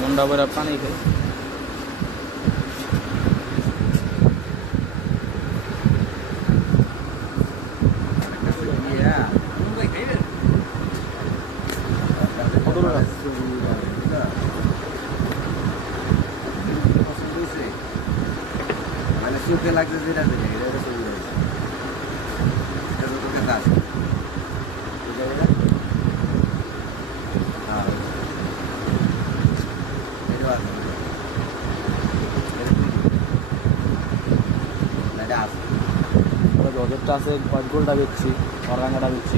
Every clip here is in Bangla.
মুন্ডা ভরে পানি খাই। মানে চোখে লাগছে যেটা ছবি রয়েছে চোখে দাস জজেরটা আছে, গোলটা বেচছি, অরগাঙ্গাটা বেচছি,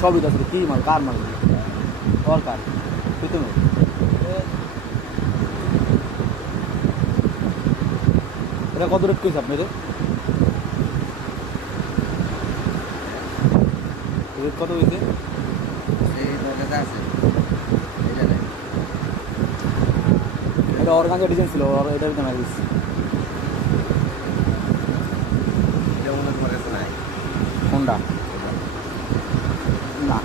সবই তো আছে। কি মাল? কার মাল? ওর কার? তুই তুমি এটা কত রেট কইছে আপনি? রেট কত হয়েছে? এটা অরগাঙ্গা ডিজাইন ছিল, এটা কেনা দিচ্ছি। কোনটা? না,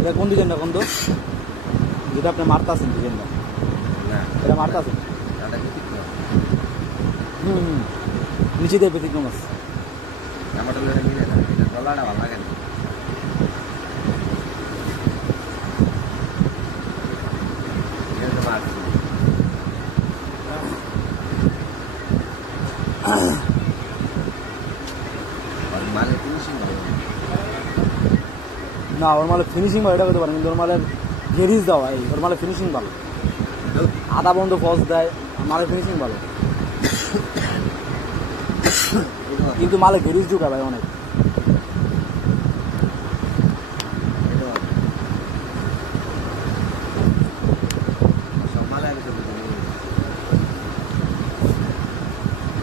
এটা কোন ডিজাইনটা? কোন তো যেটা আপনি মারতেছেন ডিজাইনটা? এটা মারতেছেন? নিচে দিয়ে ব্যতিক্রম আছে। না, ওর মালে ফিনিশিং ভালো, এটা করতে পারেন, কিন্তু ওর মালের গেরিজ দেওয়া, ওর মালে ফিনিশিং ভালো, আধা বন্ধ ফস দেয়, মালের ফিনিশিং ভালো, কিন্তু মালে গেরিজ ঢুকা ভাই অনেক।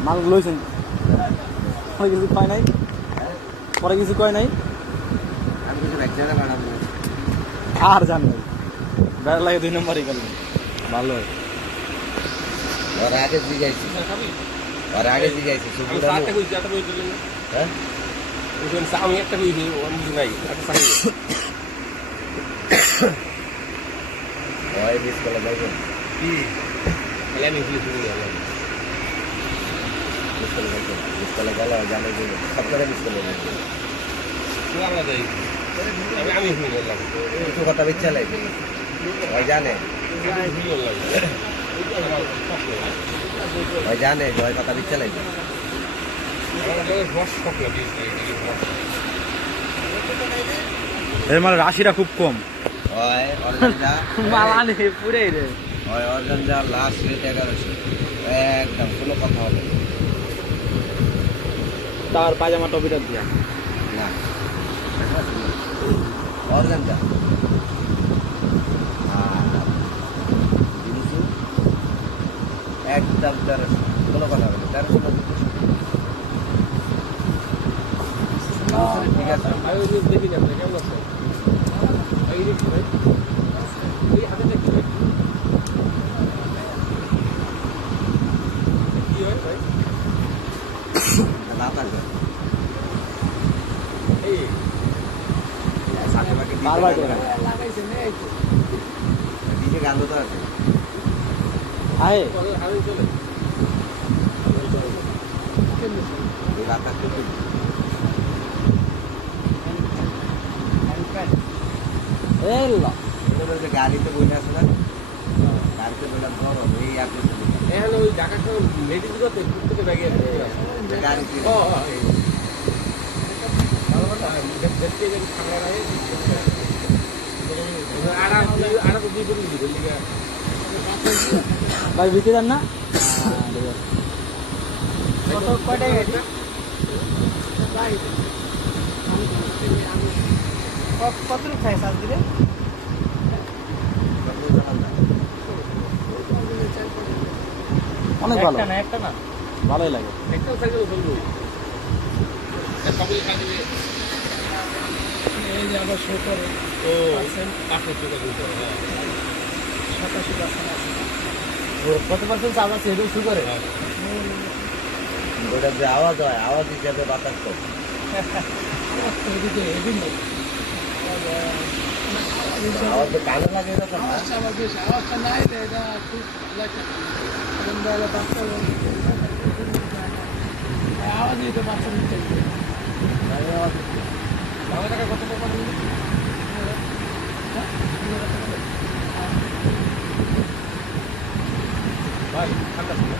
মাল লইছেন পরে কিছু কয় নাই? পরে কিছু কয় নাই? আর জান নাই, বেড়া লাগে 2 নম্বরই গেল। ভালো হয় ওর আগে জিগাইছি হ্যাঁ আমি একটা কইছি নাই ওই মিস করে যাবেন কি আমি মিস করে গেল জানে যে সবটারে মিস করে যাবেন আমি ভুল করলাম। কিছু কথা বিচ্ছা লাগে ওই জানে যে ওই কথা বিচ্ছা লাগে এর মানে রাশিটা খুব কম। ওই অর্গানজা মালা নেই পুরে রে। ওই অর্গানজা লাস্ট রেট 1100 একদম কোনো কথা হবে তার পায়জামা টপিটা দিয়া না অর্গানজা একদম 1300 কোনো কথা হবে না 1300 ঠিক আছে দেখি না কেমন আছে এই দেখি ভাই এই হাতে দেখি কি হয় ভাই না থাকবে এই সাথে বাকি বারবার লাগাইছে নেই দিকে গান তো আছে আয় আমি চলে এই রাত থাকতে এল্লা গাড়িতে বইলে আছে না গাড়িতে বইলে ধরো এই আপনি এখানে ওই ঢাকা শহর লেডিস গুলোতে প্রত্যেকে ব্যাগে গাড়িতে ভাই বিকে দেন না? কত খাই সাজ দিলে অনেক ভালো, একটা না ভালোই লাগে। একটা সাইকেল বলবো এই যে আবার শো করে ও 500 টাকা দিতে হ্যাঁ 87% কত পার্সেন্ট চাপ আছে এটাও শু করে? ওটা যে আওয়াজ হয় আওয়াজ হিসাবে বাতাস করে এদিকে হেভি নেই আওয়াজ তো কানে লাগে এরকম না। আওয়াজটা আমার বেশ আওয়াজটা নাই রে এটা খুব ভালো একটা এখন বেলা বাচ্চা আওয়াজ নিতে বাচ্চা নিতে বাংলা টাকা কত টাকা নিল? ভাই ঠান্ডা ছিল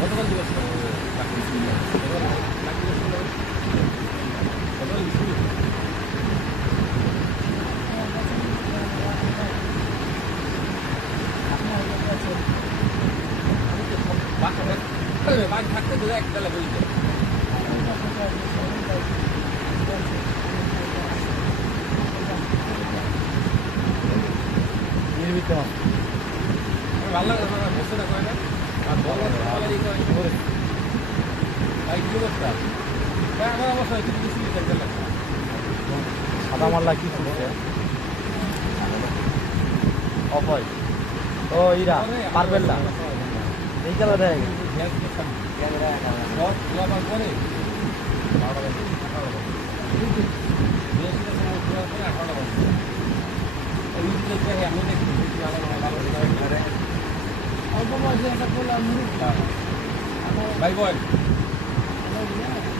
গতকাল দিবস বাড়ি থাকতে তো একটা লাগে নির্মিত ভালো লাগে না বসে না কয় না আর বলা ভাই কি অবস্থা ভাই আমার অবস্থা একটু বেশি দেখতে লাগে সাদা মাল্লা কি শুনছে অপয় ও ইরা পারবেন না এই কালা দেয় ক্যামেরা খোলাবার পরে অল্প বয়সে একটা পোলা মুরুখ ভাই বল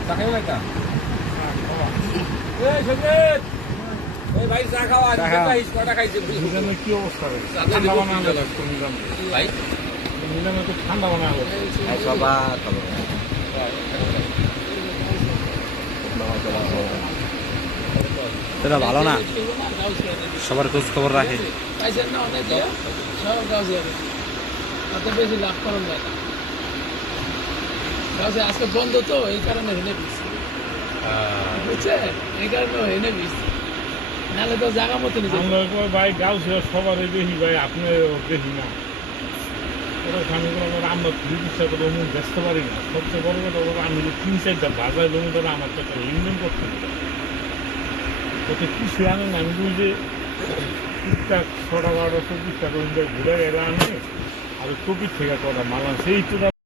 চা খাইবেন একটা এই সঙ্গীত এই ভাই চা খাওয়া চা খাও। কটা খাইছে নিজামের কি অবস্থা রে? চাঁদে ঠান্ডা দিব বানালে কি লাগতো নিজাম। ভাই নিজামে খুব ঠান্ডা বানালে। সবার খবর সেটা ভালো না সবার খোঁজ খবর রাখে পাইছেন না অনেকে সব গাউজিয়া তাতে বেশি লাভ করেন যায় না গাউজিয়া আজকে বন্ধ তো এই কারণে হেনে দিচ্ছি বুঝছে এই কারণে হেনে দিচ্ছি নাহলে তো জায়গা মতো নিজে আমরা কই ভাই গাও ছিল সবারই বেশি ভাই আপনি বেশি না। ওরা খানি করে আমরা চিকিৎসা করে মুখ বেচতে পারি না। সবচেয়ে বড় কথা হলো আমি যে 3-4টা বাজার জমি ধরে আমার তো একটা লেনদেন করতে হবে। ওতে কিছু আনেন আমি বলি যে টুকটাক 6টা 12টা 24টা রুম ঘুরে গেলে আনে আর টপির থেকে কটা মালান সেই তো